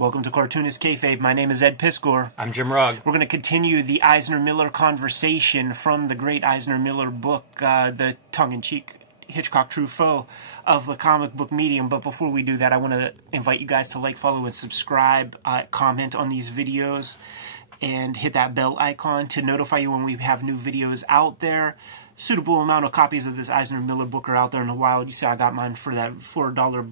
Welcome to Cartoonist Kayfabe. My name is Ed Piskor. I'm Jim Rugg. We're going to continue the Eisner-Miller conversation from the great Eisner-Miller book, the tongue-in-cheek Hitchcock Truffaut of the comic book medium. But before we do that, I want to invite you guys to like, follow, and subscribe, comment on these videos, and hit that bell icon to notify you when we have new videos out there. Suitable amount of copies of this Eisner-Miller book are out there in the wild. You see I got mine for that $4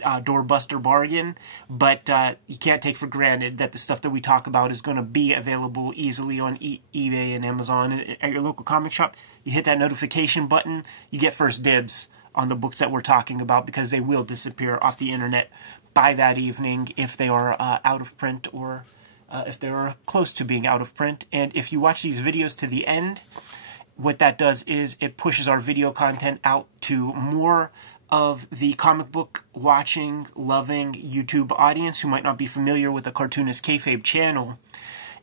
doorbuster bargain, but you can't take for granted that the stuff that we talk about is going to be available easily on eBay and Amazon at your local comic shop. You hit that notification button, you get first dibs on the books that we're talking about, because they will disappear off the internet by that evening if they are out of print, or if they are close to being out of print. And if you watch these videos to the end, what that does is it pushes our video content out to more of the comic book watching, loving YouTube audience who might not be familiar with the Cartoonist Kayfabe channel,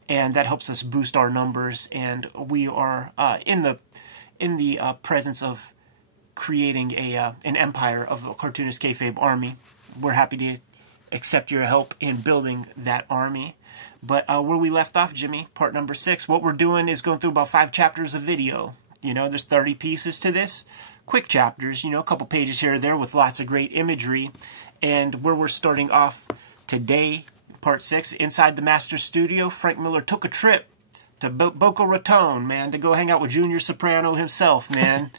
and that helps us boost our numbers. And we are in the presence of creating an empire of a Cartoonist Kayfabe army. We're happy to accept your help in building that army. But where we left off, Jimmy, part number 6, what we're doing is going through about 5 chapters of video. You know, there's 30 pieces to this. Quick chapters, you know, a couple pages here or there with lots of great imagery. And where we're starting off today, part 6, inside the Master Studio, Frank Miller took a trip to Boca Raton, man, to go hang out with Junior Soprano himself, man.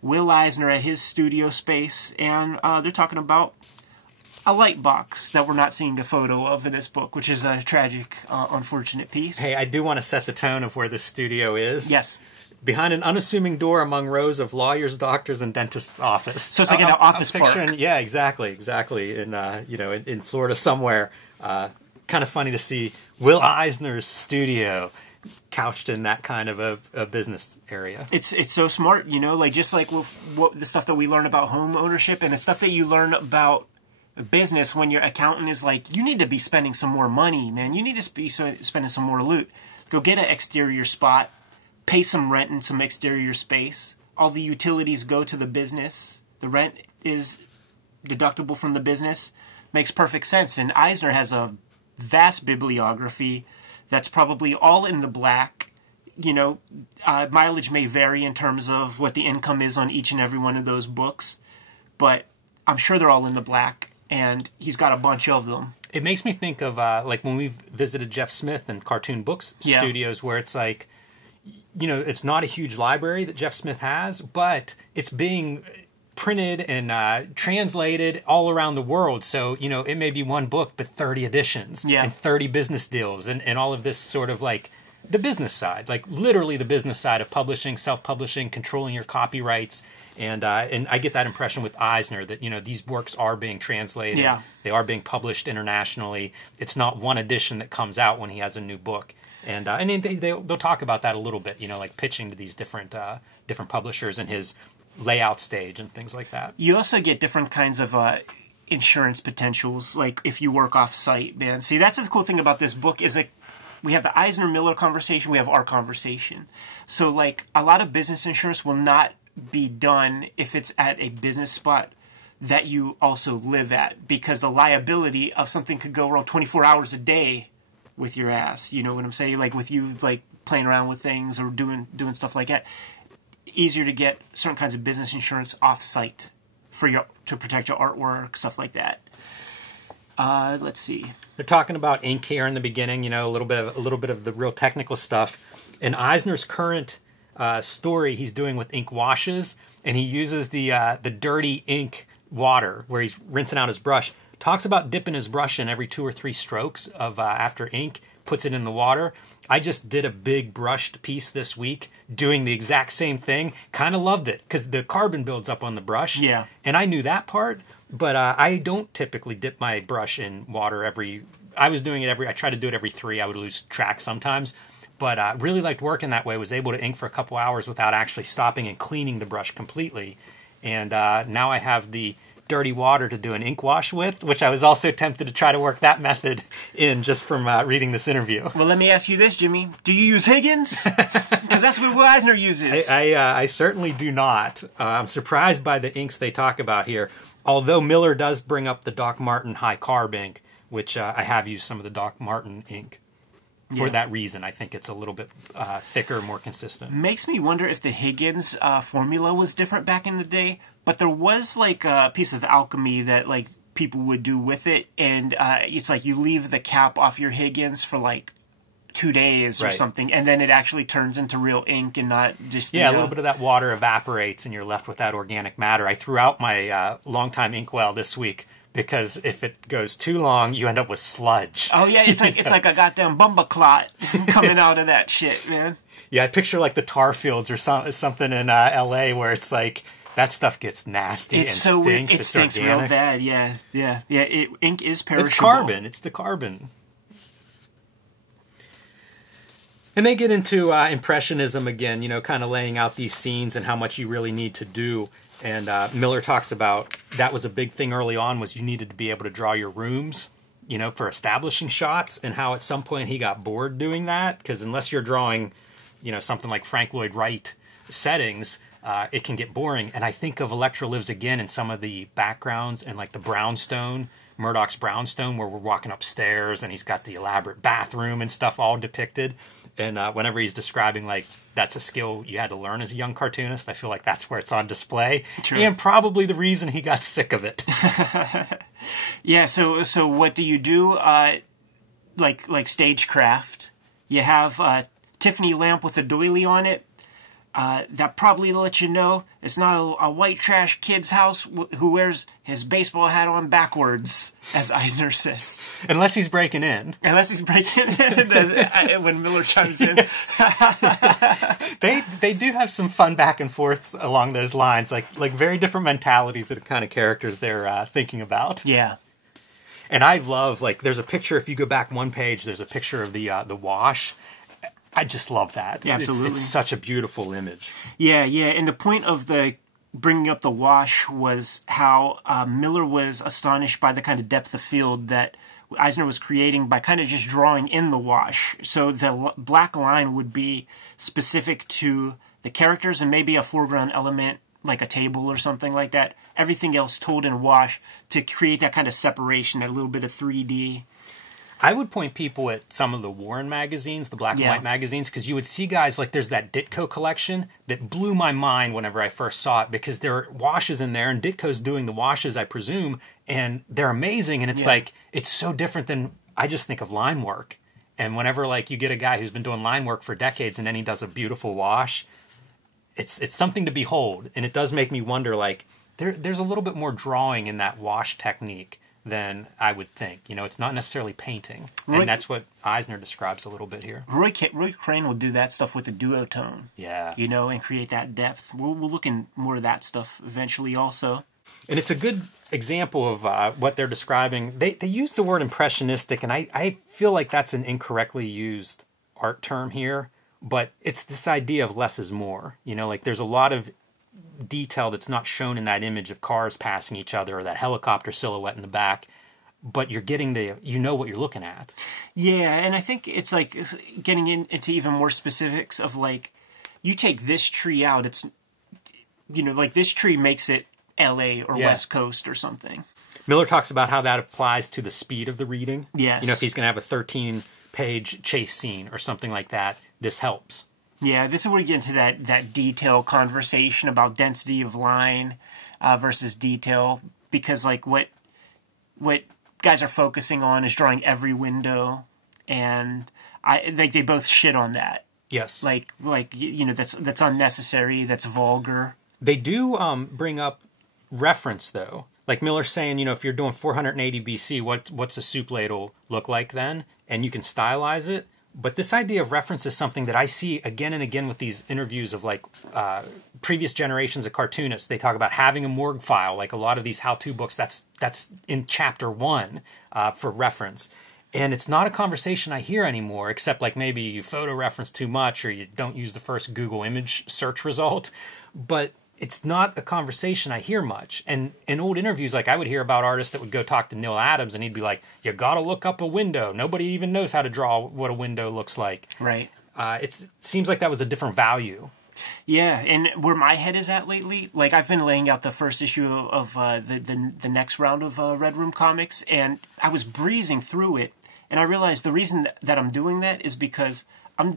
Will Eisner at his studio space. And they're talking about a light box that we're not seeing a photo of in this book, which is a tragic, unfortunate piece. Hey, I do want to set the tone of where this studio is. Yes. Behind an unassuming door among rows of lawyers, doctors, and dentists' office. So it's like an office park. Yeah, exactly. In you know, in Florida somewhere. Kind of funny to see Will Eisner's studio couched in that kind of a business area. It's so smart, you know, like just like what the stuff that we learn about home ownership and the stuff that you learn about business when your accountant is like, you need to be spending some more money, man. You need to be spending some more loot. Go get an exterior spot, pay some rent in some exterior space. All the utilities go to the business. The rent is deductible from the business. Makes perfect sense. And Eisner has a vast bibliography that's probably all in the black. You know, mileage may vary in terms of what the income is on each and every one of those books, but I'm sure they're all in the black. And he's got a bunch of them. It makes me think of like when we've visited Jeff Smith and Cartoon Books Studios, where it's like, you know, it's not a huge library that Jeff Smith has, but it's being printed and translated all around the world. So, you know, it may be one book, but 30 editions and 30 business deals and all of this sort of like the business side, like literally the business side of publishing, self-publishing, controlling your copyrights. And I get that impression with Eisner that, you know, these works are being translated. Yeah. They are being published internationally. It's not one edition that comes out when he has a new book. And they'll talk about that a little bit, you know, like pitching to these different publishers and his layout stage and things like that. You also get different kinds of insurance potentials, like if you work off-site, man. See, that's the cool thing about this book is that we have the Eisner-Miller conversation, we have our conversation. So, like, a lot of business insurance will not be done if it's at a business spot that you also live at, because the liability of something could go wrong 24 hours a day with your ass. You know what I'm saying? Like with you, like playing around with things or doing stuff like that. Easier to get certain kinds of business insurance off-site to protect your artwork, stuff like that. Let's see. They're talking about ink here in the beginning. You know, a little bit of the real technical stuff. In Eisner's current story, he's doing with ink washes, and he uses the dirty ink water where he's rinsing out his brush. Talks about dipping his brush in every 2 or 3 strokes of after ink, puts it in the water. I just did a big brushed piece this week doing the exact same thing. Kind of loved it because the carbon builds up on the brush. Yeah. And I knew that part, but I don't typically dip my brush in water I try to do it every 3. I would lose track sometimes. But really liked working that way. Was able to ink for a couple hours without actually stopping and cleaning the brush completely. And now I have the dirty water to do an ink wash with, which I was also tempted to try to work that method in just from reading this interview. Well, let me ask you this, Jimmy. Do you use Higgins? Because that's what Will Eisner uses. I certainly do not. I'm surprised by the inks they talk about here. Although Miller does bring up the Doc Martin high carb ink, which I have used some of the Doc Martin ink for that reason. I think it's a little bit thicker, more consistent. Makes me wonder if the Higgins formula was different back in the day, but there was like a piece of alchemy that like people would do with it, and it's like you leave the cap off your Higgins for like 2 days or something, and then it actually turns into real ink and not just a little bit of that water evaporates and you're left with that organic matter. I threw out my longtime inkwell this week because if it goes too long, you end up with sludge. Oh yeah, it's like a goddamn bumba clot coming out of that shit, man. Yeah, I picture like the tar fields or something in LA where it's like that stuff gets nasty and stinks. It stinks organic. real bad. Yeah. Ink is perishable. It's carbon. It's the carbon. And they get into Impressionism again, you know, kind of laying out these scenes and how much you really need to do. And Miller talks about that was a big thing early on, was you needed to be able to draw your rooms, you know, for establishing shots, and how at some point he got bored doing that, because unless you're drawing, you know, something like Frank Lloyd Wright settings, it can get boring. And I think of Electra Lives Again in some of the backgrounds and like the brownstone, Murdoch's brownstone, where we're walking upstairs and he's got the elaborate bathroom and stuff all depicted. And whenever he's describing, like, that's a skill you had to learn as a young cartoonist, I feel like that's where it's on display. True. And probably the reason he got sick of it. Yeah, so what do you do? Like stagecraft. You have a Tiffany lamp with a doily on it. That probably lets you know it's not a white trash kid's house who wears his baseball hat on backwards, as Eisner says. Unless he's breaking in. Unless he's breaking in, when Miller chimes in. They do have some fun back and forths along those lines, like very different mentalities of the kind of characters they're thinking about. Yeah. And I love, like, there's a picture, if you go back one page, there's a picture of the wash. I just love that. Yeah, absolutely. It's such a beautiful image. Yeah. And the point of the bringing up the wash was how Miller was astonished by the kind of depth of field that Eisner was creating by kind of just drawing in the wash. So the black line would be specific to the characters and maybe a foreground element like a table or something like that. Everything else told in wash to create that kind of separation, that little bit of 3D. I would point people at some of the Warren magazines, the black and white magazines, because you would see guys like there's that Ditko collection that blew my mind whenever I first saw it, because there are washes in there, and Ditko's doing the washes, I presume, and they're amazing. And it's like, it's so different than, I just think of line work. And whenever like you get a guy who's been doing line work for decades and then he does a beautiful wash, it's something to behold. And it does make me wonder, like, there's a little bit more drawing in that wash technique than I would think. You know, it's not necessarily painting. And that's what Eisner describes a little bit here. Roy Crane will do that stuff with the duotone. Yeah. You know, and create that depth. We'll look in more of that stuff eventually also. And it's a good example of what they're describing. They use the word impressionistic, and I feel like that's an incorrectly used art term here. But it's this idea of less is more. You know, like there's a lot of detail that's not shown in that image of cars passing each other or that helicopter silhouette in the back, but you're getting you know what you're looking at. Yeah, and I think it's like getting into even more specifics of like, you take this tree out, it's, you know, like this tree makes it LA or West Coast or something. Miller talks about how that applies to the speed of the reading. Yes. You know, if he's going to have a 13-page chase scene or something like that, this helps. Yeah, this is where you get into that detail conversation about density of line versus detail, because like what guys are focusing on is drawing every window, and they both shit on that. Yes, like you know, that's unnecessary, that's vulgar. They do bring up reference though. Like Miller's saying, you know, if you're doing 480 BC, what's a soup ladle look like then? And you can stylize it. But this idea of reference is something that I see again and again with these interviews of like previous generations of cartoonists. They talk about having a morgue file, like a lot of these how-to books. That's in chapter 1 for reference. And it's not a conversation I hear anymore, except like maybe you photo reference too much or you don't use the first Google image search result. But it's not a conversation I hear much. And in old interviews, like I would hear about artists that would go talk to Neil Adams and he'd be like, you got to look up a window. Nobody even knows how to draw what a window looks like. Right. It seems like that was a different value Yeah, and where my head is at lately, like I've been laying out the first issue of the next round of Red Room comics, and I was breezing through it, and I realized the reason that I'm doing that is because I'm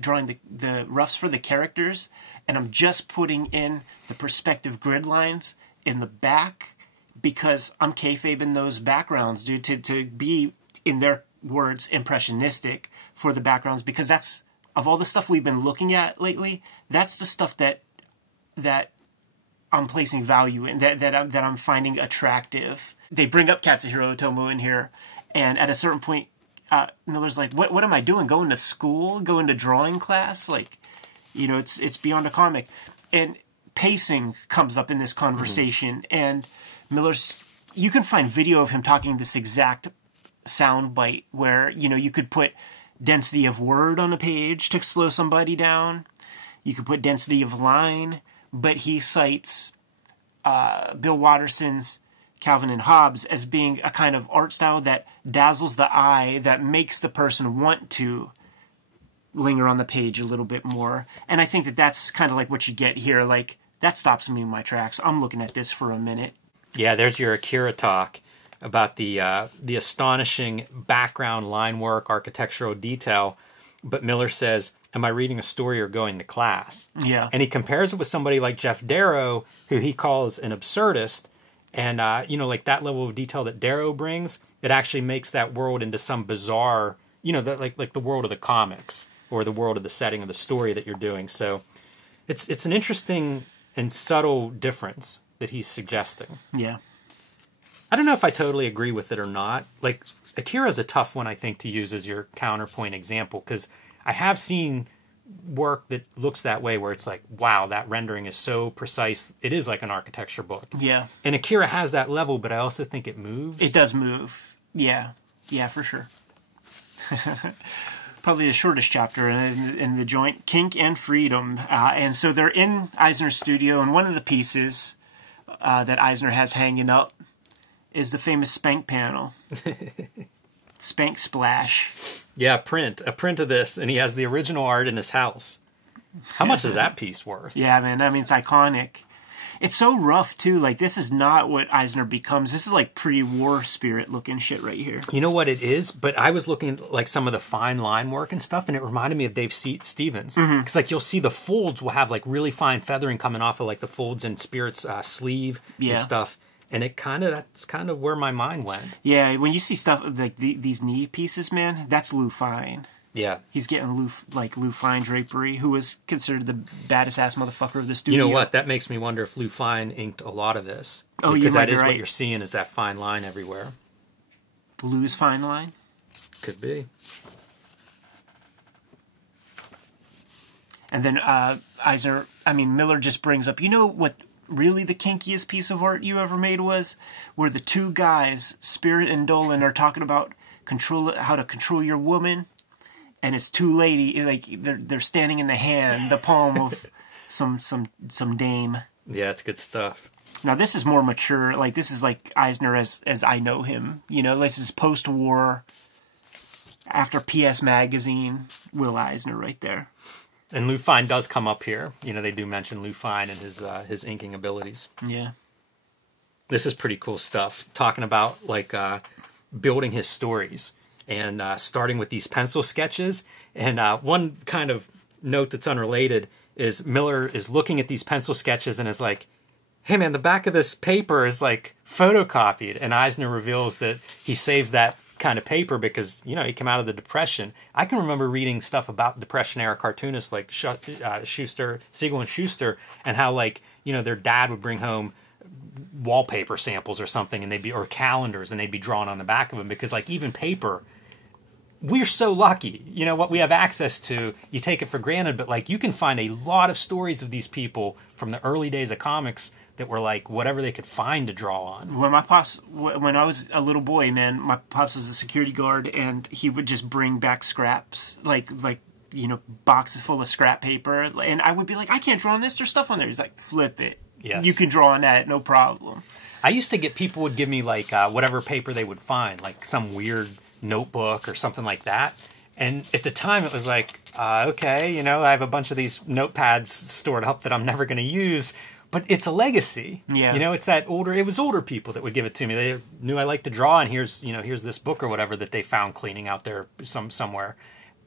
drawing the roughs for the characters, and I'm just putting in the perspective grid lines in the back because I'm kayfabing those backgrounds, dude, to be, in their words, impressionistic for the backgrounds, because that's, of all the stuff we've been looking at lately, that's the stuff that I'm placing value in, that I'm finding attractive. They bring up Katsuhiro Otomo in here, and at a certain point, Miller's like, "What am I doing? Going to school? Going to drawing class? Like, you know, it's beyond a comic." And pacing comes up in this conversation, and Miller's. You can find video of him talking this exact sound bite where, you know, you could put density of word on a page to slow somebody down. You could put density of line, but he cites Bill Watterson's Calvin and Hobbes as being a kind of art style that dazzles the eye, that makes the person want to linger on the page a little bit more. And I think that that's kind of like what you get here. Like, that stops me in my tracks. I'm looking at this for a minute. Yeah, there's your Akira talk about the astonishing background line work, architectural detail. But Miller says, am I reading a story or going to class? Yeah. And he compares it with somebody like Jeff Darrow, who he calls an absurdist. And, you know, like that level of detail that Darrow brings, it actually makes that world into some bizarre, you know, like the world of the comics or the world of the setting of the story that you're doing. So it's an interesting and subtle difference that he's suggesting. Yeah. I don't know if I totally agree with it or not. Like, Akira's a tough one, I think, to use as your counterpoint example, because I have seen work that looks that way where it's like, wow, that rendering is so precise. It is like an architecture book. Yeah. And Akira has that level, but I also think it moves. It does move. Yeah. Yeah, for sure. Probably the shortest chapter in the joint, Kink and Freedom. And so they're in Eisner's studio, and one of the pieces that Eisner has hanging up is the famous Spank panel. Spank Splash. Yeah, a print of this, and he has the original art in his house. How much is that piece worth? Yeah, man, I mean, it's iconic. It's so rough, too. Like, this is not what Eisner becomes. This is like pre-war spirit looking shit right here. You know what it is? But I was looking at, like, some of the fine line work and stuff, and it reminded me of Dave Stevens. Because, like, you'll see the folds will have, like, really fine feathering coming off of, like, the folds in Spirit's sleeve and stuff. And that's kind of where my mind went. Yeah, when you see stuff like these knee pieces, man, that's Lou Fine. Yeah. He's getting Lou Fine drapery, who was considered the baddest ass motherfucker of the studio. You know what? That makes me wonder if Lou Fine inked a lot of this. Oh, because that is right. what you're seeing is that fine line everywhere. Lou's fine line? Could be. And then Miller just brings up, you know what really the kinkiest piece of art you ever made was? Where the two guys, Spirit and Dolan, are talking about how to control your woman. And it's two lady, like they're standing in the palm of some dame. Yeah, it's good stuff. Now this is more mature. Like, this is like Eisner as I know him. You know, this is post-war, after PS Magazine, Will Eisner right there. And Lou Fine does come up here. You know, they do mention Lou Fine and his inking abilities. Yeah. This is pretty cool stuff. Talking about, like, building his stories. And starting with these pencil sketches. And one kind of note that's unrelated is Miller is looking at these pencil sketches and is like, hey, man, the back of this paper is, like, photocopied. And Eisner reveals that he saves that kind of paper because, you know, he came out of the Depression. I can remember reading stuff about Depression-era cartoonists like Siegel and Schuster, and how, like, you know, their dad would bring home wallpaper samples or something, and or calendars, and they'd be drawn on the back of them because, like, even paper, we're so lucky. You know, what we have access to, you take it for granted, but, like, you can find a lot of stories of these people from the early days of comics that were, like, whatever they could find to draw on. When I was a little boy, man, my pops was a security guard, and he would just bring back scraps, like you know, boxes full of scrap paper, and I would be like, I can't draw on this, there's stuff on there. He's like, flip it. Yes. You can draw on that, no problem. I used to get, people would give me, like, whatever paper they would find, like some weird notebook or something like that, And at the time, it was like, okay, you know, I have a bunch of these notepads stored up that I'm never going to use. But it's a legacy. Yeah. You know, it's that older, it was older people that would give it to me. They knew I liked to draw, and here's, you know, here's this book or whatever that they found cleaning out there somewhere.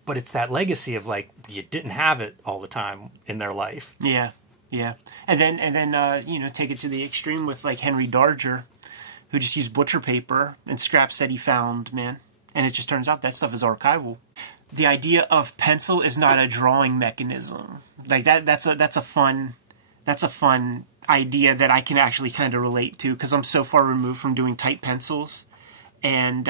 But it's that legacy of, like, you didn't have it all the time in their life. Yeah, yeah. And then you know, take it to the extreme with, like, Henry Darger, who just used butcher paper and scraps that he found, man. And it just turns out that stuff is archival. The idea of pencil is not a drawing mechanism. Like, that's a fun idea that I can actually kind of relate to, because I'm so far removed from doing tight pencils. And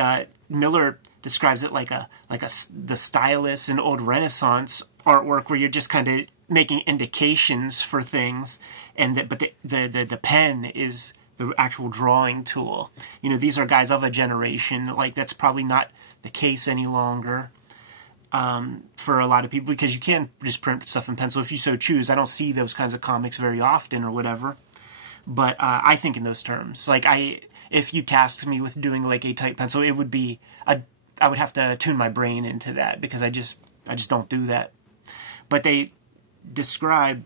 Miller describes it like the stylus in old Renaissance artwork, where you're just kind of making indications for things, and but the pen is the actual drawing tool. You know, these are guys of a generation. Like, that's probably not the case any longer for a lot of people, because you can just print stuff in pencil if you so choose. I don't see those kinds of comics very often or whatever, but I think in those terms. Like, if you tasked me with doing like a tight pencil, it would be I would have to tune my brain into that, because I just don't do that. But they describe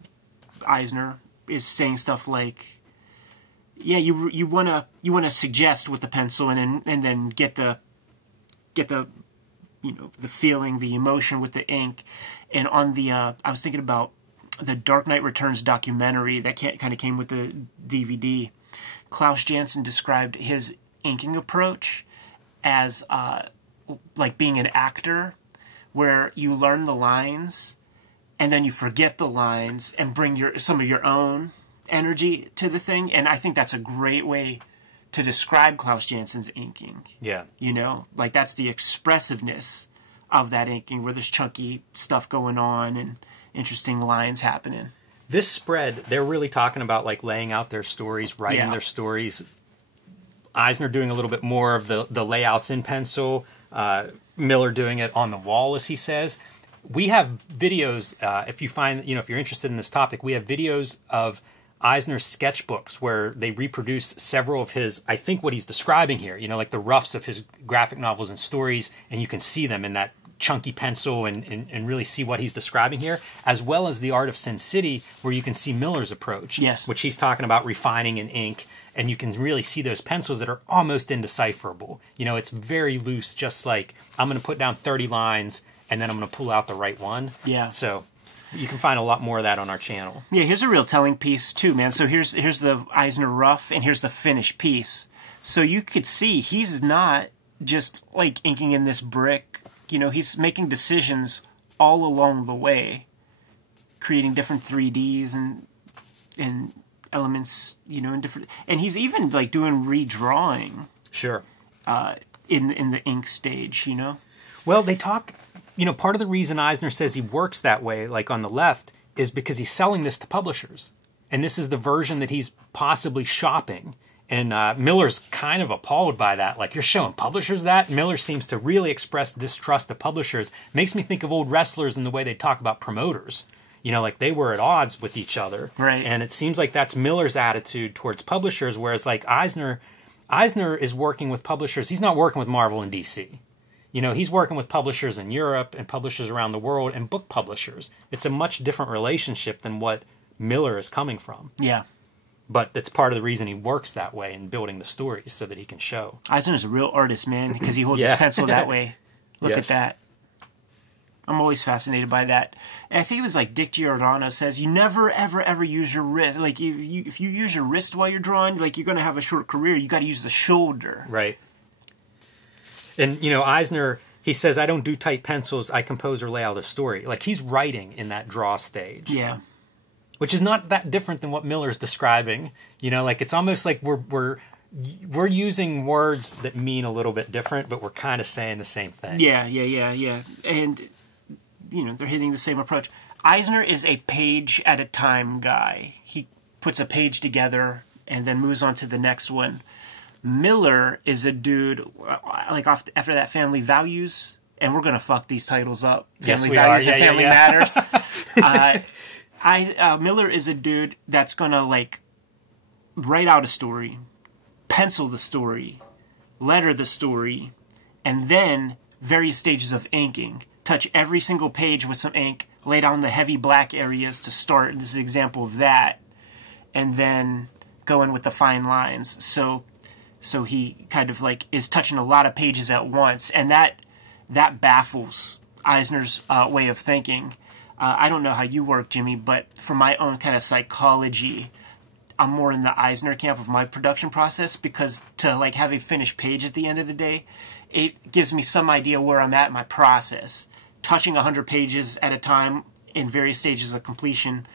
Eisner is saying stuff like, yeah, you wanna suggest with the pencil, and then get the you know, the feeling, the emotion with the ink. And on the I was thinking about the Dark Knight Returns documentary that kind of came with the DVD. Klaus Janson described his inking approach as like being an actor, where you learn the lines and then you forget the lines and bring some of your own energy to the thing. And I think that's a great way to describe Klaus Janson's inking. Yeah. You know, like, that's the expressiveness of that inking, where there's chunky stuff going on and interesting lines happening. This spread, they're really talking about, like, laying out their stories, writing their stories. Eisner doing a little bit more of the layouts in pencil. Miller doing it on the wall, as he says. We have videos, if you find, you know, if you're interested in this topic, we have videos of Eisner's sketchbooks where they reproduce several of his, I think what he's describing here, you know, like the roughs of his graphic novels and stories, and you can see them in that chunky pencil and really see what he's describing here, as well as the Art of Sin City, where you can see Miller's approach, yes, which he's talking about refining in ink, and you can really see those pencils that are almost indecipherable. You know, it's very loose, just like, I'm going to put down 30 lines, and then I'm going to pull out the right one. Yeah. So you can find a lot more of that on our channel. Yeah, here's a real telling piece too, man. So here's the Eisner rough, and here's the finished piece. So you could see he's not just like inking in this brick. You know, he's making decisions all along the way, creating different 3Ds and elements, you know, in different. And he's even like doing redrawing. Sure. In the ink stage, you know. Well, they talk. You know, part of the reason Eisner says he works that way, like on the left, is because he's selling this to publishers. And this is the version that he's possibly shopping. And Miller's kind of appalled by that. Like, you're showing publishers that? Miller seems to really express distrust of publishers. Makes me think of old wrestlers and the way they talk about promoters. You know, like they were at odds with each other. Right. And it seems like that's Miller's attitude towards publishers, whereas like Eisner is working with publishers. He's not working with Marvel and DC. You know, he's working with publishers in Europe and publishers around the world and book publishers. It's a much different relationship than what Miller is coming from. Yeah. But that's part of the reason he works that way in building the stories, so that he can show. Eisner's a real artist, man, because he holds his pencil that way. Look at that. I'm always fascinated by that. And I think it was like Dick Giordano says, you never, ever, ever use your wrist. Like, if you use your wrist while you're drawing, like, you're going to have a short career. You got to use the shoulder. Right. And, you know, Eisner, he says, I don't do tight pencils. I compose or lay out a story. Like, he's writing in that draw stage. Yeah. Which is not that different than what Miller's describing. You know, like, it's almost like we're using words that mean a little bit different, but we're kind of saying the same thing. Yeah. And, you know, they're hitting the same approach. Eisner is a page-at-a-time guy. He puts a page together and then moves on to the next one. Miller is a dude, like, after that Family Values, and we're going to fuck these titles up. Family Values and Family Matters. Miller is a dude that's going to, like, write out a story, pencil the story, letter the story, and then various stages of inking touch every single page with some ink, lay down the heavy black areas to start. This is an example of that. And then go in with the fine lines. So he kind of like is touching a lot of pages at once. And that baffles Eisner's way of thinking. I don't know how you work, Jimmy, but for my own kind of psychology, I'm more in the Eisner camp of my production process, because to like have a finished page at the end of the day, it gives me some idea where I'm at in my process. Touching 100 pages at a time in various stages of completion,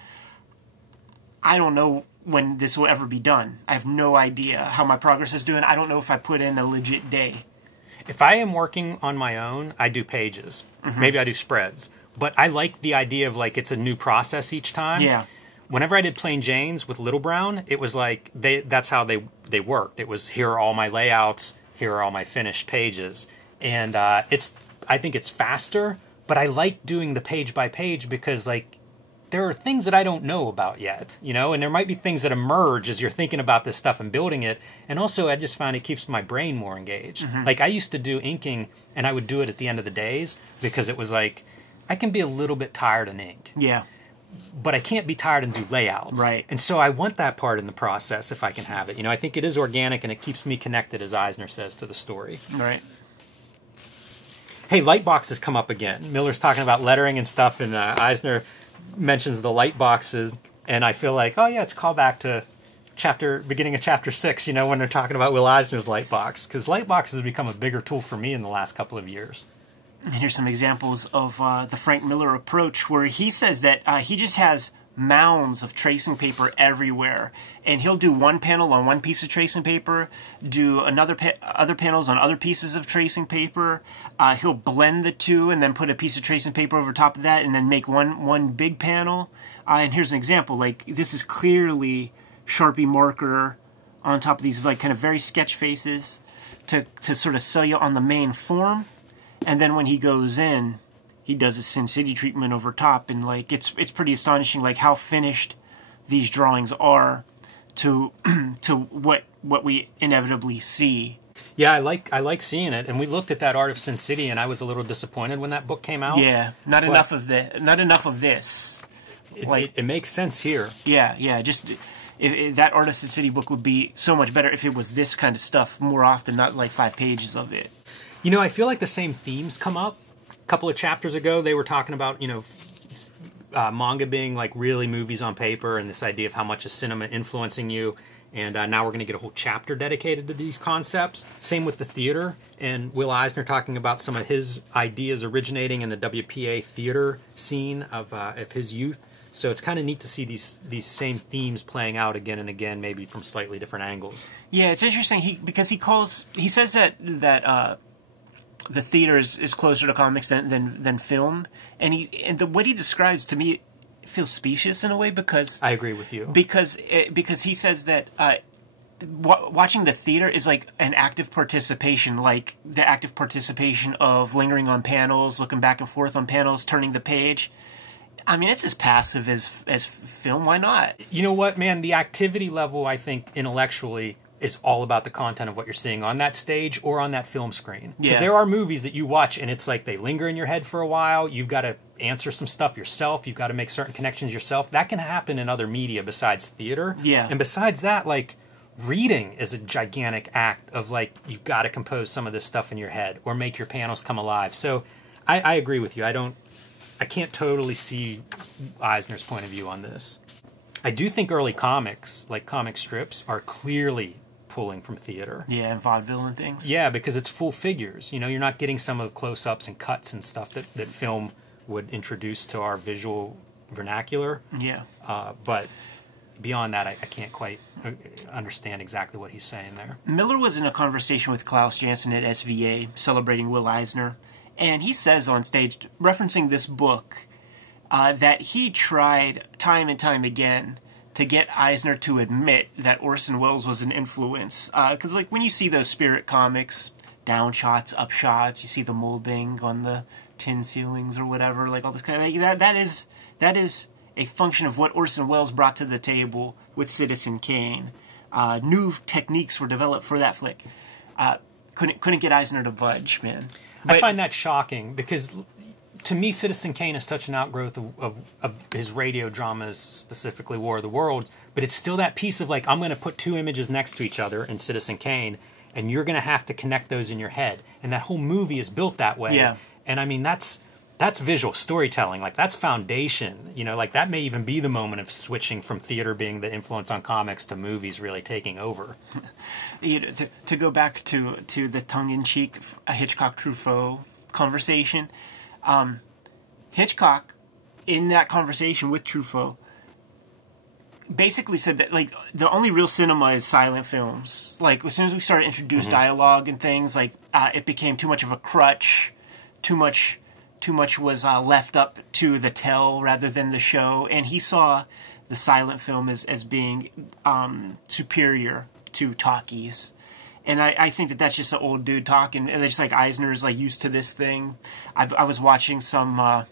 I don't know when this will ever be done. I have no idea how my progress is doing. I don't know if I put in a legit day. If I am working on my own, I do pages. Maybe I do spreads. But I like the idea of like it's a new process each time. Yeah. Whenever I did Plain Janes with Little Brown, it was like that's how they worked. It was, here are all my layouts, here are all my finished pages. And I think it's faster, but I like doing the page by page because like there are things that I don't know about yet, you know, and there might be things that emerge as you're thinking about this stuff and building it. And also I just find it keeps my brain more engaged. Like I used to do inking and I would do it at the end of the days because it was like, I can be a little bit tired in ink. Yeah. But I can't be tired and do layouts. Right. And so I want that part in the process if I can have it. You know, I think it is organic and it keeps me connected, as Eisner says, to the story. Right. Hey, light boxes come up again. Miller's talking about lettering and stuff, and Eisner mentions the light boxes, and I feel like, oh yeah, it's a callback to beginning of chapter 6, you know, when they're talking about Will Eisner's light box, because light boxes have become a bigger tool for me in the last couple of years. And here's some examples of the Frank Miller approach, where he says that he just has mounds of tracing paper everywhere, and he'll do one panel on one piece of tracing paper, do other panels on other pieces of tracing paper. He'll blend the two and then put a piece of tracing paper over top of that and then make one big panel. And here's an example. Like, this is clearly Sharpie marker on top of these like kind of very sketch faces to sort of sell you on the main form. And then when he goes in, he does a Sin City treatment over top, and like it's pretty astonishing, like how finished these drawings are to what we inevitably see. Yeah, I like seeing it, and we looked at that art of Sin City, and I was a little disappointed when that book came out. Yeah, not enough of this. It makes sense here. Yeah. Just that art of Sin City book would be so much better if it was this kind of stuff more often, not like 5 pages of it. You know, I feel like the same themes come up. A couple of chapters ago, they were talking about, you know, manga being like really movies on paper, and this idea of how much is cinema influencing you. And now we're going to get a whole chapter dedicated to these concepts. Same with the theater, and Will Eisner talking about some of his ideas originating in the WPA theater scene of his youth. So it's kind of neat to see these same themes playing out again and again, maybe from slightly different angles. Yeah, it's interesting because he says that the theater is closer to comics than film, and what he describes to me feels specious in a way, because I agree with you, because he says that watching the theater is like an active participation, like the active participation of lingering on panels, looking back and forth on panels, turning the page. I mean, it's as passive as film. Why not? You know what, man? The activity level, I think, intellectually, is all about the content of what you're seeing on that stage or on that film screen. Because there are movies that you watch and it's like they linger in your head for a while. You've got to answer some stuff yourself. You've got to make certain connections yourself. That can happen in other media besides theater. Yeah. And besides that, like, reading is a gigantic act of, like, you've got to compose some of this stuff in your head or make your panels come alive. So I agree with you. I can't totally see Eisner's point of view on this. I do think early comics, like comic strips, are clearly pulling from theater. Yeah, and vaudeville and things. Yeah, because it's full figures. You know, you're not getting some of the close-ups and cuts and stuff that film would introduce to our visual vernacular. Yeah. But beyond that, I can't quite understand exactly what he's saying there. Miller was in a conversation with Klaus Janson at SVA, celebrating Will Eisner, and he says on stage, referencing this book, that he tried time and time again to get Eisner to admit that Orson Welles was an influence. Because like when you see those Spirit comics, down shots, up shots, you see the molding on the tin ceilings or whatever, like all this kind of like, that is a function of what Orson Welles brought to the table with Citizen Kane. New techniques were developed for that flick. Couldn't get Eisner to budge, man. But I find that shocking because to me, Citizen Kane is such an outgrowth of his radio dramas, specifically War of the Worlds, but it's still that piece of like, I'm going to put two images next to each other in Citizen Kane, and you're going to have to connect those in your head. And that whole movie is built that way. Yeah. And I mean, that's visual storytelling. Like, that's foundation. You know, like, that may even be the moment of switching from theater being the influence on comics to movies really taking over. You know, to go back to the tongue-in-cheek Hitchcock-Truffaut conversation, Hitchcock, in that conversation with Truffaut, basically said that, like, the only real cinema is silent films. Like, as soon as we started to introduce dialogue and things, like, it became too much of a crutch, too much was left up to the tell rather than the show, and he saw the silent film as being superior to talkies. And I think that that's just an old dude talking, and it's just like Eisner is like used to this thing. I was watching some a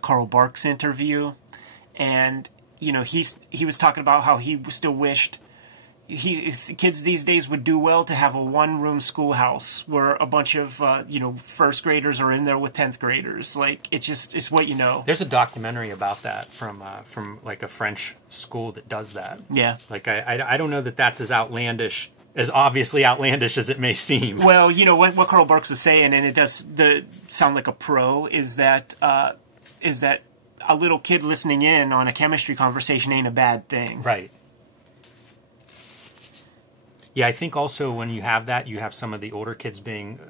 Carl Barks interview, and you know he was talking about how he still wished kids these days would do well to have a one-room schoolhouse where a bunch of you know, first graders are in there with 10th graders. Like, it's what you know. There's a documentary about that from like a French school that does that. Yeah. Like, I don't know that that's as outlandish, as obviously outlandish as it may seem. Well, you know what Carl Barks was saying, and it does sound like a pro, is that a little kid listening in on a chemistry conversation ain't a bad thing. Right. Yeah, I think also when you have that, you have some of the older kids being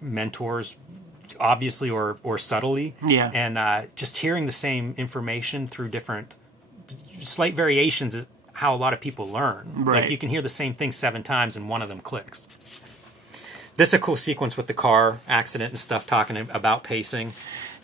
mentors, obviously or subtly. Yeah. And just hearing the same information through different, slight variations is how a lot of people learn. Right. Like, you can hear the same thing 7 times and one of them clicks. This is a cool sequence with the car accident and stuff, talking about pacing.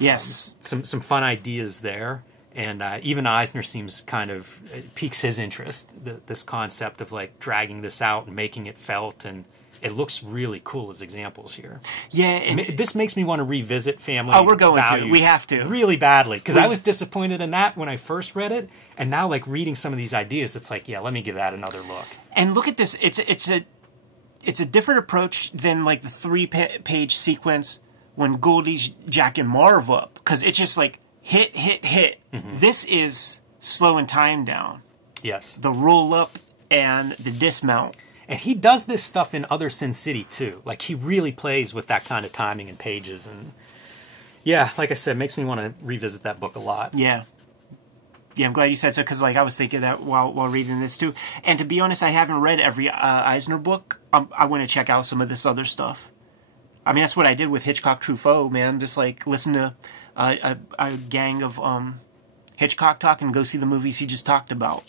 Yes. Some fun ideas there. And even Eisner seems kind of, it piques his interest, this concept of like dragging this out and making it felt, and it looks really cool as examples here. Yeah, and this makes me want to revisit Family Oh, we're going Values to. We have to. really badly, because I was disappointed in that when I first read it, and now like reading some of these ideas, it's like, yeah, let me give that another look. And look at this. It's a different approach than like the 3-page sequence when Goldie's jacking Marv up, because it's just like hit, hit, hit. This is slowing time down. Yes. The roll up and the dismount. And he does this stuff in other Sin City too. Like, he really plays with that kind of timing and pages. And yeah, like I said, makes me want to revisit that book a lot. Yeah. Yeah, I'm glad you said so, because like I was thinking that while reading this too. And to be honest, I haven't read every Eisner book. I want to check out some of this other stuff. I mean, that's what I did with Hitchcock-Truffaut, man. Just like listen to a gang of Hitchcock talk and go see the movies he just talked about.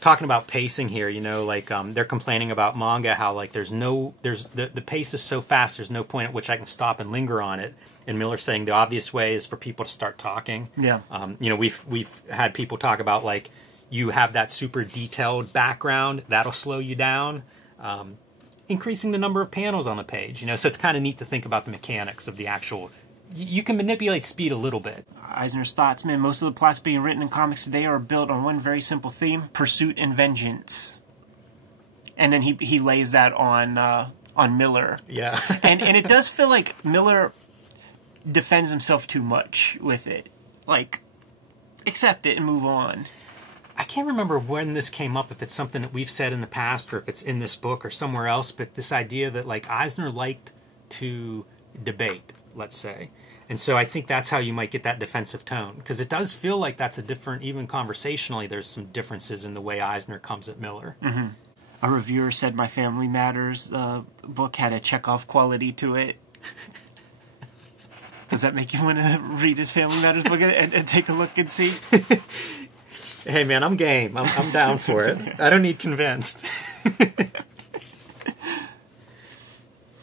Talking about pacing here, you know, like they're complaining about manga, how like the pace is so fast, there's no point at which I can stop and linger on it. And Miller's saying the obvious way is for people to start talking. Yeah. You know, we've had people talk about like, you have that super detailed background, that'll slow you down. Increasing the number of panels on the page, you know, so it's kind of neat to think about the mechanics of the actual. You can manipulate speed a little bit. Eisner's thoughts, man, most of the plots being written in comics today are built on one very simple theme: pursuit and vengeance. And then he lays that on Miller. Yeah. and it does feel like Miller defends himself too much with it. Like, accept it and move on. I can't remember when this came up, if it's something that we've said in the past or if it's in this book or somewhere else, but this idea that like Eisner liked to debate, let's say. And so I think that's how you might get that defensive tone, because it does feel like that's a different, even conversationally, there's some differences in the way Eisner comes at Miller. Mm-hmm. A reviewer said My Family Matters book had a Chekhov quality to it. Does that make you want to read his Family Matters book and take a look and see? Hey man, I'm game. I'm down for it. I don't need convinced.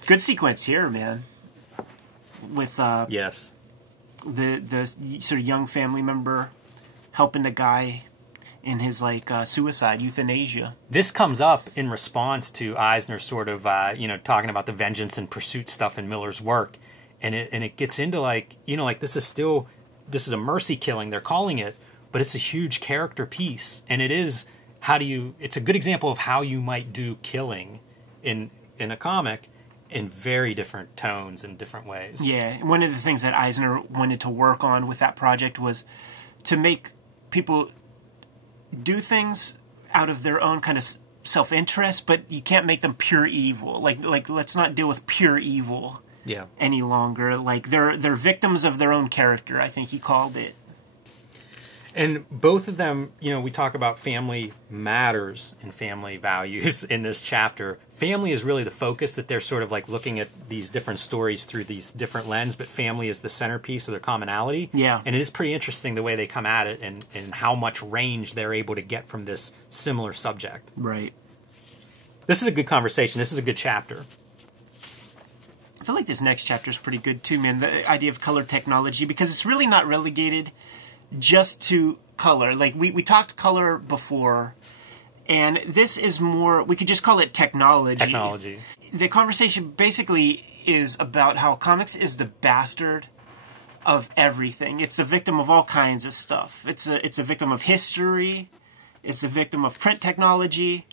Good sequence here, man. With yes, the sort of young family member helping the guy in his like suicide, euthanasia. This comes up in response to Eisner sort of you know, talking about the vengeance and pursuit stuff in Miller's work, and it gets into like, you know, like this is a mercy killing, they're calling it, but it's a huge character piece, and it's a good example of how you might do killing in a comic. in very different tones and different ways. Yeah, one of the things that Eisner wanted to work on with that project was to make people do things out of their own kind of self-interest, but you can't make them pure evil. Like let's not deal with pure evil any longer. Like they're victims of their own character, I think he called it. And both of them, you know, we talk about family matters and family values in this chapter. Family is really the focus, that they're sort of like looking at these different stories through these different lenses, but family is the centerpiece of their commonality. Yeah. And it is pretty interesting the way they come at it and how much range they're able to get from this similar subject. Right. This is a good conversation. This is a good chapter. I feel like this next chapter is pretty good too, man. The idea of color technology, because it's really not relegated just to color. Like we talked color before, and this is more, we could just call it technology. The conversation basically is about how comics is the bastard of everything. It's a victim of all kinds of stuff. It's a victim of history. It's a victim of print technology.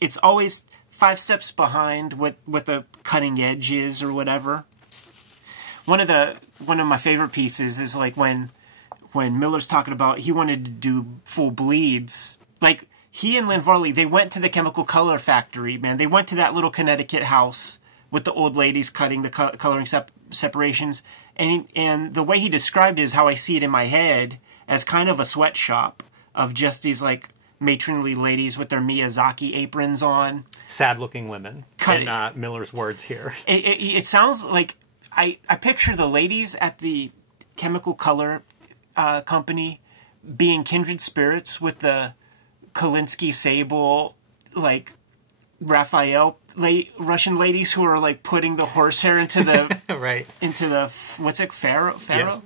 It's always 5 steps behind what the cutting edge is or whatever. One of my favorite pieces is like when Miller's talking about he wanted to do full bleeds. Like he and Lynn Varley, they went to the chemical color factory, man. They went to that little Connecticut house with the old ladies cutting the coloring separations. And the way he described it is how I see it in my head, as kind of a sweatshop of just these like matronly ladies with their Miyazaki aprons on. Sad-looking women, in Miller's words here. It sounds like, I picture the ladies at the chemical color company being kindred spirits with the Kolinsky, Sable, like Raphael Russian ladies who are like putting the horsehair into the into the what's it, Pharaoh? Yes.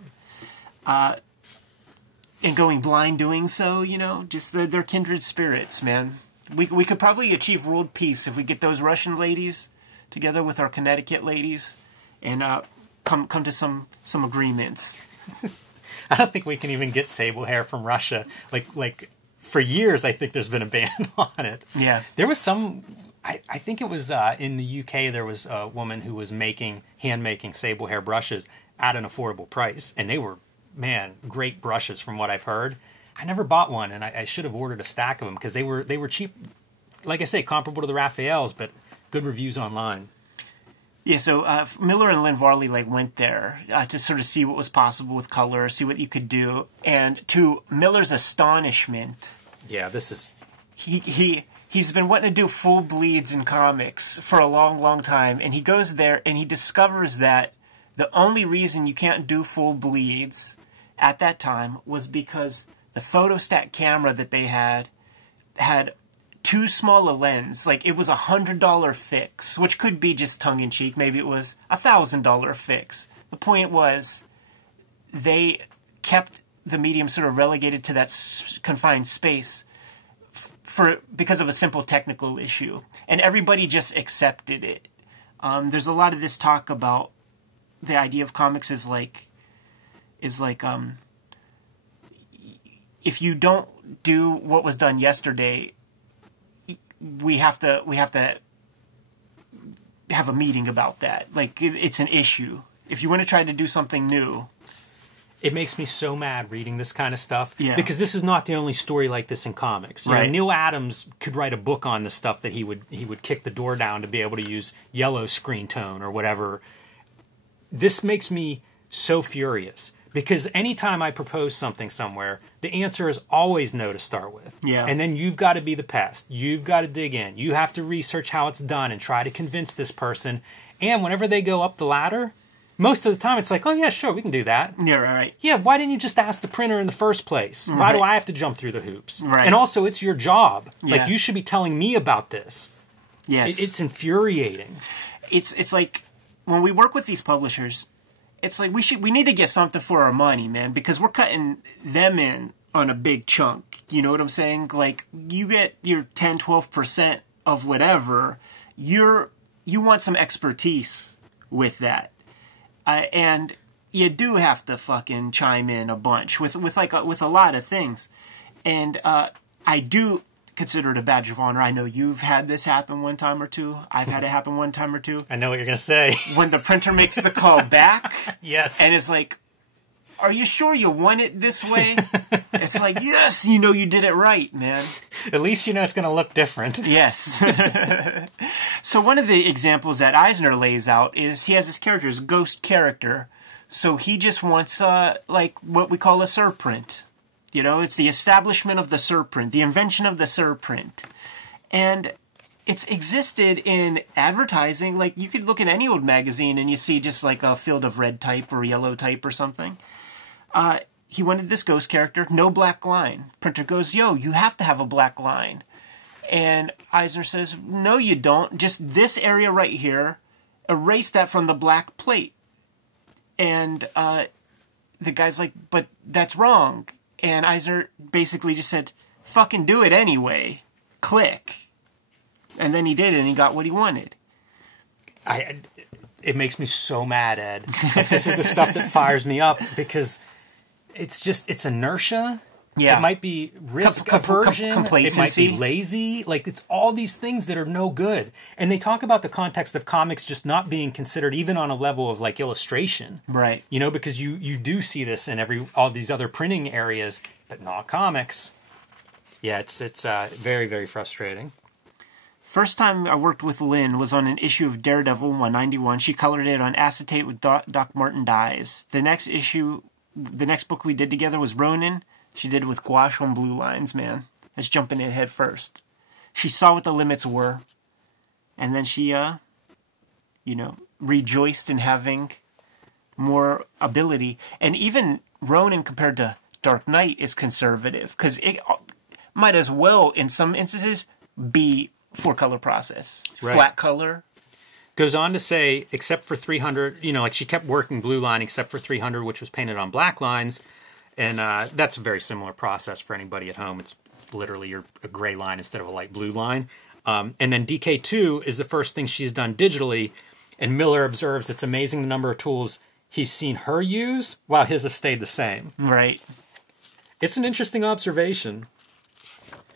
And going blind doing so, you know, just they're kindred spirits, man. We could probably achieve world peace if we get those Russian ladies together with our Connecticut ladies and come to some agreements. I don't think we can even get sable hair from Russia. Like for years, I think there's been a ban on it. Yeah. There was some, I think it was in the UK, there was a woman who was hand-making sable hair brushes at an affordable price. And they were, man, great brushes from what I've heard. I never bought one, and I should have ordered a stack of them because they were cheap. Like I say, comparable to the Raphaels, but good reviews online. Yeah, so Miller and Lynn Varley like went there to sort of see what was possible with color, see what you could do, and to Miller's astonishment, yeah, this is he's been wanting to do full bleeds in comics for a long time, and he goes there and he discovers that the only reason you can't do full bleeds at that time was because the photostat camera that they had too small a lens. Like, it was $100 fix, which could be just tongue-in-cheek. Maybe it was $1,000 fix. The point was, they kept the medium sort of relegated to that confined space because of a simple technical issue. And everybody just accepted it. There's a lot of this talk about the idea of comics is like if you don't do what was done yesterday, we have to have a meeting about that. Like, it's an issue. If you want to try to do something new. It makes me so mad reading this kind of stuff. Yeah. Because this is not the only story like this in comics. You know, Neil Adams could write a book on the stuff that he would kick the door down to be able to use yellow screen tone or whatever. This makes me so furious. Because anytime I propose something somewhere, the answer is always no to start with. Yeah. And then you've got to be the pest. You've got to dig in. You have to research how it's done and try to convince this person. And whenever they go up the ladder, most of the time it's like, oh, yeah, sure, we can do that. Yeah, right. Yeah, why didn't you just ask the printer in the first place? Right. Why do I have to jump through the hoops? Right. And also, it's your job. Yeah. Like, you should be telling me about this. Yes. It's infuriating. It's like, when we work with these publishers, it's like we need to get something for our money, man, because we're cutting them in on a big chunk. You know what I'm saying? Like, you get your 10, 12% of whatever. You want some expertise with that. And you do have to fucking chime in a bunch with a lot of things. And I do consider it a badge of honor. I know you've had this happen one time or two. I've had it happen one time or two. I know what you're going to say. When the printer makes the call back. Yes. And it's like, are you sure you want it this way? It's like, yes, you know you did it right, man. At least you know it's going to look different. Yes. So one of the examples that Eisner lays out is he has this character, his ghost character. So he just wants, like, what we call a surprint. You know, it's the establishment of the surprint, the invention of the surprint. And it's existed in advertising. Like, you could look in any old magazine and you see just like a field of red type or yellow type or something. He wanted this ghost character, no black line. Printer goes, yo, you have to have a black line. And Eisner says, no, you don't. Just this area right here, erase that from the black plate. And the guy's like, but that's wrong. And Eisner basically just said, fucking do it anyway. Click. And then he did it, and he got what he wanted. It makes me so mad, Ed. Like, this is the stuff that fires me up, because it's inertia. Yeah. It might be risk aversion. Complacency. It might be lazy. Like, it's all these things that are no good. And they talk about the context of comics just not being considered even on a level of, like, illustration. Right. You know, because you do see this in all these other printing areas, but not comics. Yeah, it's very, very frustrating. First time I worked with Lynn was on an issue of Daredevil 191. She colored it on acetate with Doc Martin dyes. The next book we did together was Ronin. She did it with gouache on blue lines, man. Let's jump in it head first. She saw what the limits were. And then she, rejoiced in having more ability. And even Ronin compared to Dark Knight is conservative. Because it might as well, in some instances, be 4-color process. Right. Flat color. Goes on to say, except for 300, like she kept working blue line except for 300, which was painted on black lines. And that's a very similar process for anybody at home. It's literally a gray line instead of a light blue line. And then DK2 is the first thing she's done digitally. And Miller observes it's amazing the number of tools he's seen her use while his have stayed the same. Right. It's an interesting observation.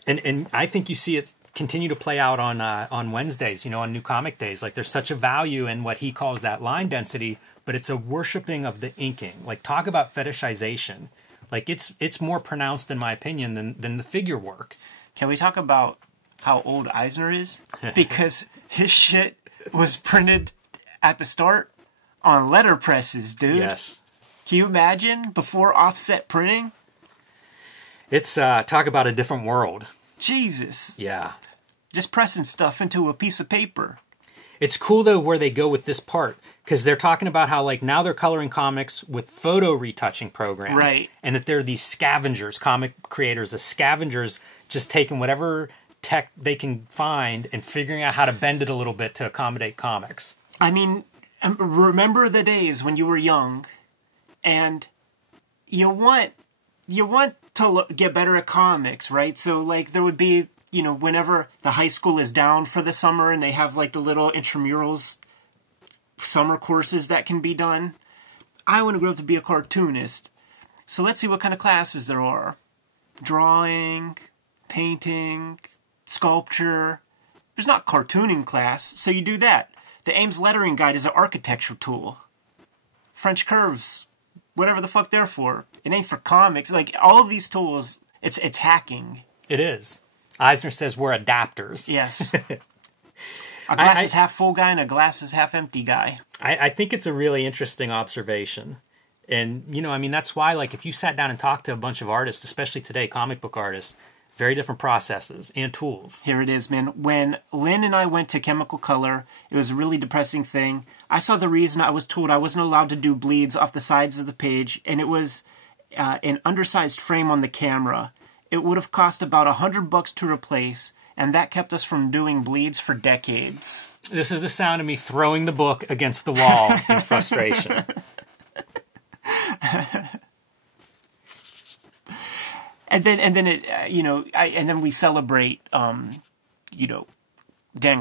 And I think you see it continue to play out on Wednesdays, on New Comic Days. Like, there's such a value in what he calls that line density, but it's a worshiping of the inking. Like, talk about fetishization. Like, it's more pronounced, in my opinion, than the figure work. Can we talk about how old Eisner is? Because his shit was printed at the start on letterpresses, dude. Yes. Can you imagine before offset printing? It's talk about a different world. Jesus. Yeah. Just pressing stuff into a piece of paper. It's cool, though, where they go with this part, because they're talking about how, like, now they're coloring comics with photo retouching programs. Right. And that they're these scavengers, comic creators, the scavengers just taking whatever tech they can find and figuring out how to bend it a little bit to accommodate comics. I mean, remember the days when you were young and you want to get better at comics, right? So, like, there would be, whenever the high school is down for the summer and they have, like, the little intramurals summer courses that can be done. I want to grow up to be a cartoonist. So let's see what kind of classes there are. Drawing, painting, sculpture. There's not cartooning class, so you do that. The Ames lettering guide is an architecture tool. French curves, whatever the fuck they're for. It ain't for comics. Like, all of these tools, it's hacking. It is. Eisner says we're adapters. Yes. A glass is half full guy and a glass is half empty guy. I think it's a really interesting observation. And, that's why, like, if you sat down and talked to a bunch of artists, especially today, comic book artists, very different processes and tools. Here it is, man. When Lynn and I went to Chemical Color, it was a really depressing thing. I saw the reason. I was told I wasn't allowed to do bleeds off the sides of the page, and it was an undersized frame on the camera. It would have cost about $100 to replace, and that kept us from doing bleeds for decades. This is the sound of me throwing the book against the wall in frustration. And then we celebrate, Dan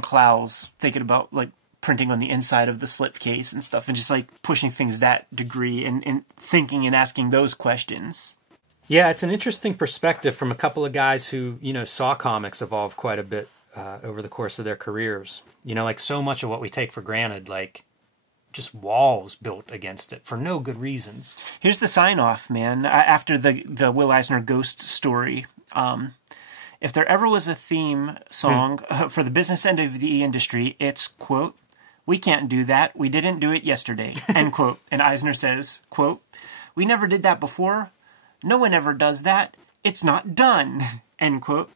Clowes thinking about, like, printing on the inside of the slipcase and stuff, and just, like, pushing things that degree and thinking and asking those questions. Yeah, it's an interesting perspective from a couple of guys who, you know, saw comics evolve quite a bit over the course of their careers. You know, like so much of what we take for granted, like just walls built against it for no good reasons. Here's the sign-off, man. After the Will Eisner ghost story, if there ever was a theme song for the business end of the industry, it's, quote, "We can't do that. We didn't do it yesterday," end quote. And Eisner says, quote, "We never did that before. No one ever does that. It's not done," end quote.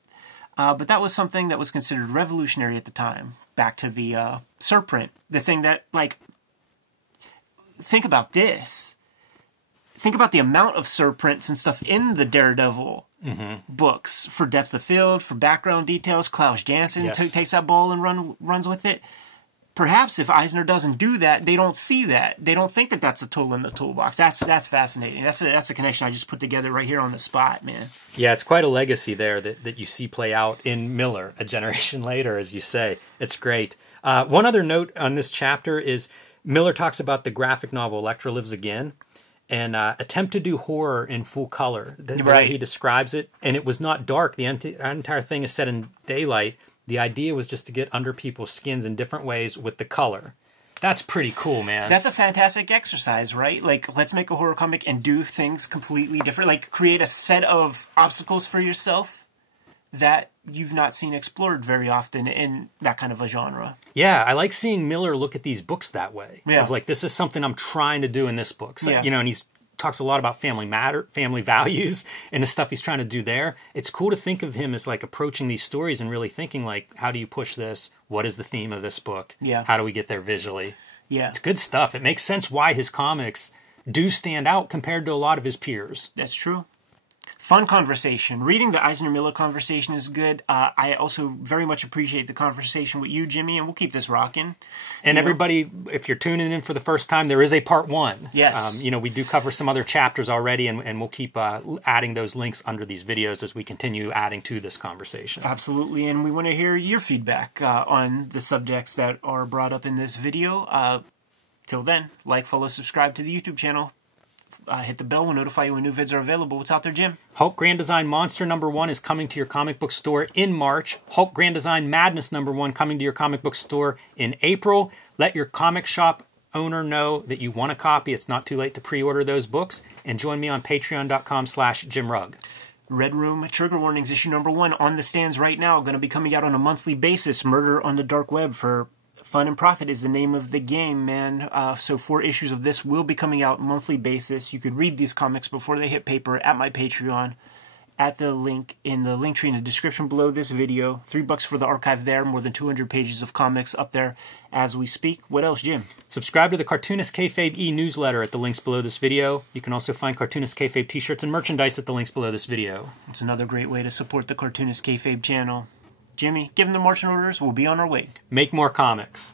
But that was something that was considered revolutionary at the time. Back to the surprint, the thing that, like, think about this. Think about the amount of surprints and stuff in the Daredevil books for depth of field, for background details. Klaus Janson takes that ball and runs with it. Perhaps if Eisner doesn't do that, they don't see that. They don't think that that's a tool in the toolbox. That's fascinating. That's a connection I just put together right here on the spot, man. Yeah, it's quite a legacy there that you see play out in Miller a generation later, as you say. It's great. One other note on this chapter is Miller talks about the graphic novel Elektra Lives Again and attempt to do horror in full color. The way he describes it, and it was not dark. The entire thing is set in daylight. The idea was just to get under people's skins in different ways with the color. That's pretty cool, man. That's a fantastic exercise, right? Like, let's make a horror comic and do things completely different. Like, create a set of obstacles for yourself that you've not seen explored very often in that kind of a genre. Yeah, I like seeing Miller look at these books that way. Yeah. Of like, this is something I'm trying to do in this book. So, Yeah. you know, and he's talks a lot about family values and the stuff he's trying to do there. It's cool to think of him as like approaching these stories and really thinking like, how do you push this? What is the theme of this book? Yeah. How do we get there visually? Yeah. It's good stuff. It makes sense why his comics do stand out compared to a lot of his peers. That's true. Fun conversation. Reading the Eisner-Miller conversation is good. I also very much appreciate the conversation with you, Jimmy, and we'll keep this rocking. And everybody, if you're tuning in for the first time, there is a part 1. Yes. You know, we do cover some other chapters already, and we'll keep adding those links under these videos as we continue adding to this conversation. Absolutely, and we want to hear your feedback on the subjects that are brought up in this video. Till then, like, follow, subscribe to the YouTube channel. Hit the bell. We'll notify you when new vids are available. What's out there, Jim? Hulk Grand Design Monster #1 is coming to your comic book store in March. Hulk Grand Design Madness #1 coming to your comic book store in April. Let your comic shop owner know that you want a copy. It's not too late to pre-order those books. And join me on patreon.com/JimRugg. Red Room Trigger Warnings issue #1 on the stands right now. Going to be coming out on a monthly basis. Murder on the Dark Web for Fun and Profit is the name of the game, man. So 4 issues of this will be coming out monthly basis. You could read these comics before they hit paper at my Patreon at the link in the link tree in the description below this video. $3 for the archive there. More than 200 pages of comics up there as we speak. What else, Jim? Subscribe to the Cartoonist Kayfabe e-newsletter at the links below this video. You can also find Cartoonist Kayfabe t-shirts and merchandise at the links below this video. It's another great way to support the Cartoonist Kayfabe channel. Jimmy, give them the marching orders. We'll be on our way. Make more comics.